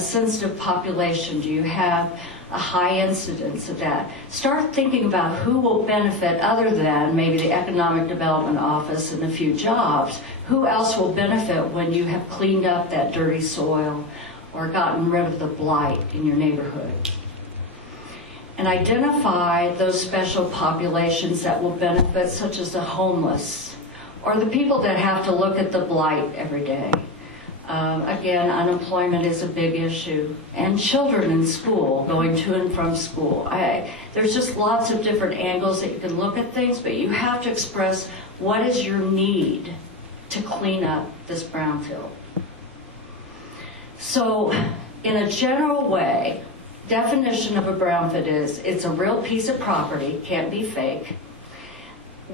sensitive population? Do you have a high incidence of that? Start thinking about who will benefit other than maybe the Economic Development Office and a few jobs. Who else will benefit when you have cleaned up that dirty soil or gotten rid of the blight in your neighborhood? And identify those special populations that will benefit, such as the homeless or the people that have to look at the blight every day. Again, unemployment is a big issue. And children in school, going to and from school. There's just lots of different angles that you can look at things, but you have to express what is your need to clean up this brownfield. So, in a general way, definition of a brownfield is it's a real piece of property, can't be fake,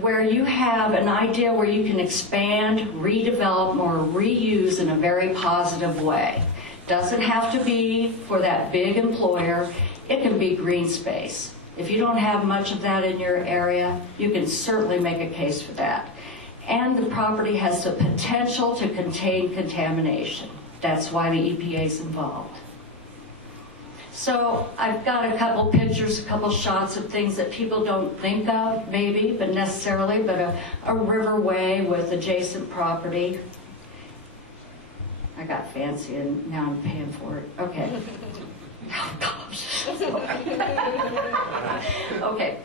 where you have an idea where you can expand, redevelop, or reuse in a very positive way. Doesn't have to be for that big employer. It can be green space. If you don't have much of that in your area, you can certainly make a case for that. And the property has the potential to contain contamination. That's why the EPA is involved. So I've got a couple pictures, a couple shots of things that people don't think of, maybe, but necessarily, but a riverway with adjacent property. I got fancy and now I'm paying for it. Okay. Oh, gosh. Okay.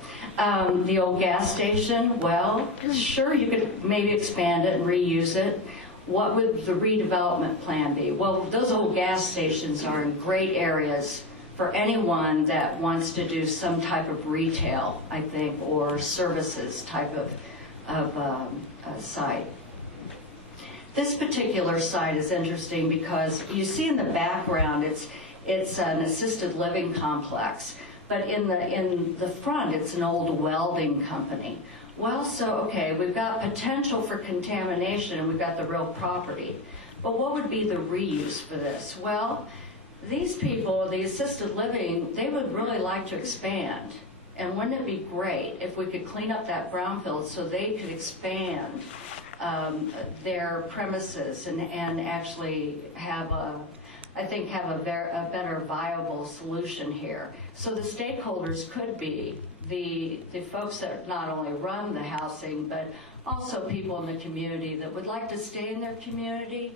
The old gas station, well, sure, you could maybe expand it and reuse it. What would the redevelopment plan be? Well, those old gas stations are in great areas for anyone that wants to do some type of retail, I think, or services type of site. This particular site is interesting because you see in the background it's an assisted living complex, but in the front it's an old welding company. Well, so okay, we've got potential for contamination and we've got the real property, but what would be the reuse for this? Well, these people, the assisted living, they would really like to expand. And wouldn't it be great if we could clean up that brownfield so they could expand their premises and actually have a better viable solution here. So the stakeholders could be the folks that not only run the housing, but also people in the community that would like to stay in their community,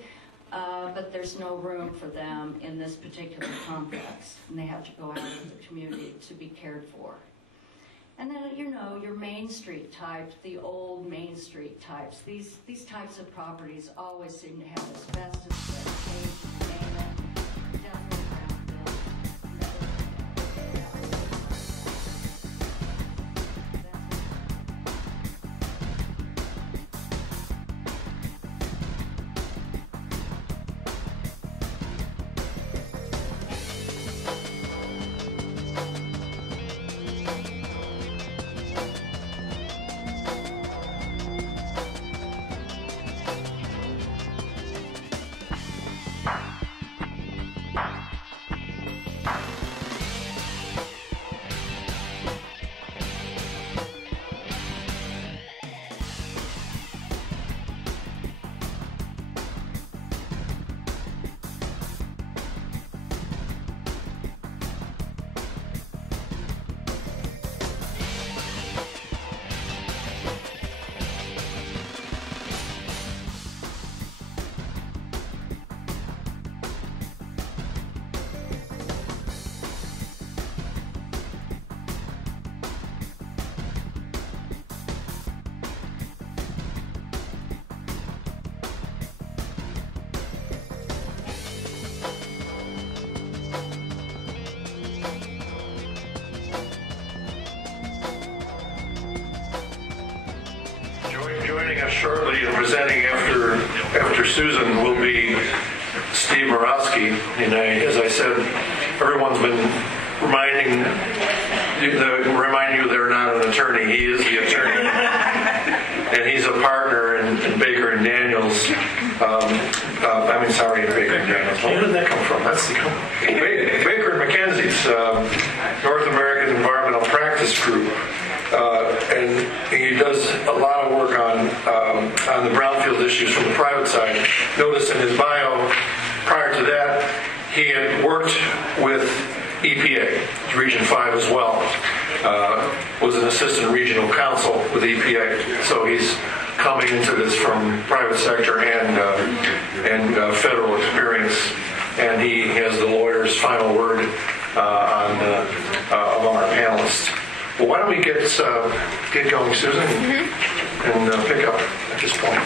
but there's no room for them in this particular complex, and they have to go out into the community to be cared for. And then, you know, your Main Street types, the old Main Street types, these types of properties always seem to have asbestos, vegetation, name it, definitely brownfield. Joining us shortly and presenting after Susan will be Steve Morawski. And as I said, everyone's been reminding you they're not an attorney. He is the attorney, and he's a partner in Baker and Daniels. In Baker and Daniels. Where did that come from? That's the company. Baker and McKenzie's North American Environmental Practice Group. And he does a lot of work on the brownfield issues from the private side. Notice in his bio, prior to that, he had worked with EPA, Region 5 as well, was an assistant regional counsel with EPA. So he's coming into this from private sector and federal experience, and he has the lawyer's final word among our panelists. Well, why don't we get going, Susan, and pick up at this point.